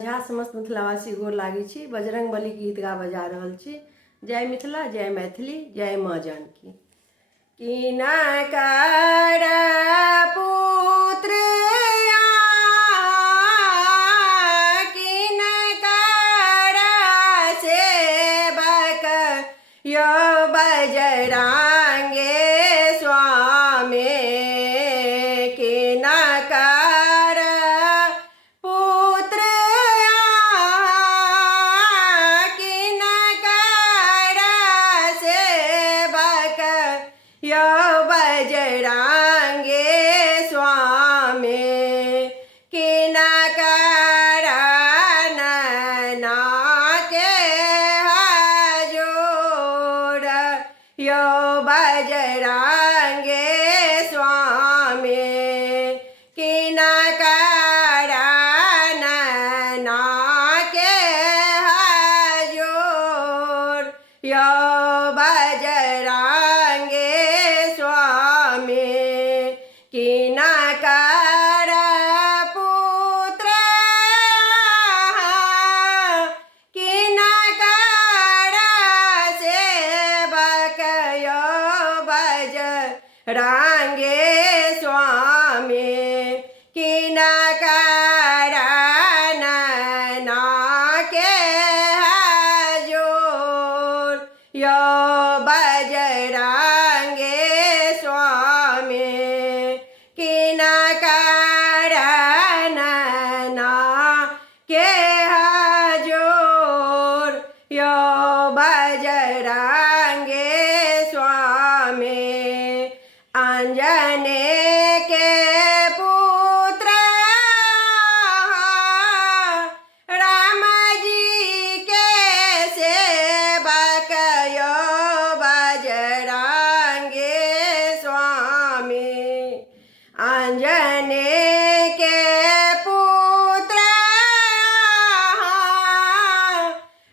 झा समस्त मिथिलावासी गोर लागी छी। बजरंग बली गीत गा बजा रहल छी। जय मिथिला, जय मैथिली, जय माँ जानकी। किनकर पुत्र किनकर सेवक यो बजरंगे स्वामी। किनकर पुत्र किनकर सेवक यो बजरंगे स्वामी। किनकर नैना के हजूर यो बजरंगे स्वामी। किनकर नैना के हजूर यो बजरंगे स्वामी। किनकर पुत्र किनकर सेवक यो बजरंगे स्वामी। किनकर नैना के हजूर यो बजरंगे स्वामी। किनकर नैना के हजूर यो बजरंगे स्वामी। अंजने के पुत्र राम जी के सेवक यो बजरंगे स्वामी। अंजने के पुत्र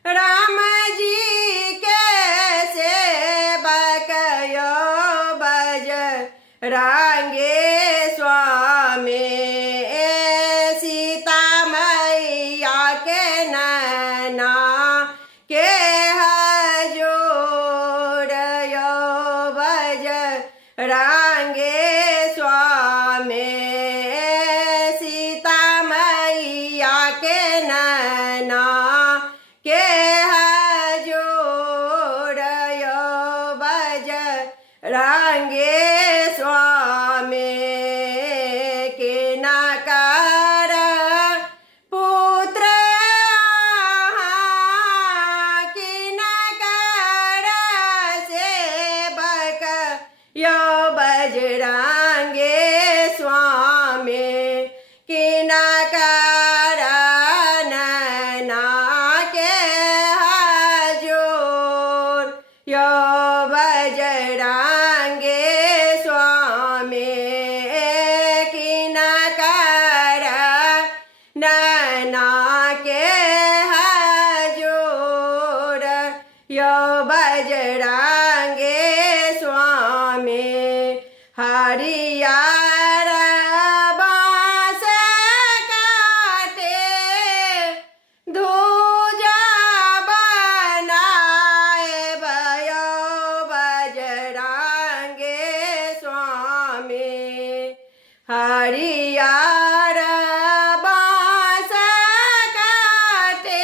राम जी के सेवक यो बजरंगे स्वामी। सीता मैया के नैना के हजूर यो बजरंगे स्वामी। सीता मैया के नैना के हजूर यो बजरंगे स्वामी। किनकर पुत्र किनकर सेवक यो बजरंगे स्वामी। किनकर नैना के हजूर यो बजरंगे स्वामी। किनकर नैना के हजूर यो बजरंगे स्वामी। हरियर बाँस काटे धूजा बनाए भयो बजरंगे स्वामी। हरियर बाँस काटे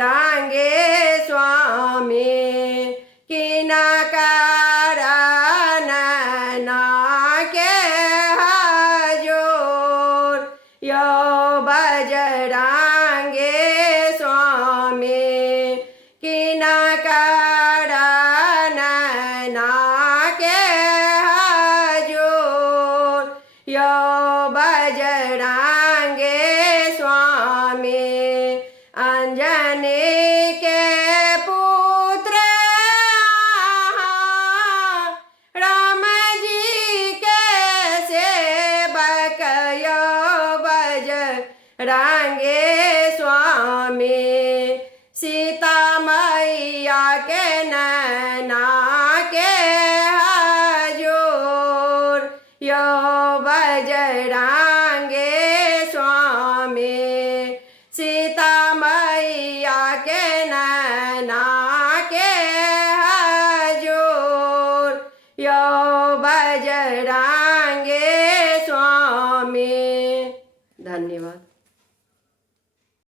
रांगे स्वामी किना कारण ना के हजूर यो बजरंगे स्वामी किना कारण ना के हजूर यो बजरंगे स्वामी अंजनी के पुत्र राम जी के सेवक यो बजरंगे स्वामी सीता मैया के नैना के हजूर यो बजरंगे स्वामी सीता मैया के नैना के हजूर यो बजरंगे स्वामी। धन्यवाद।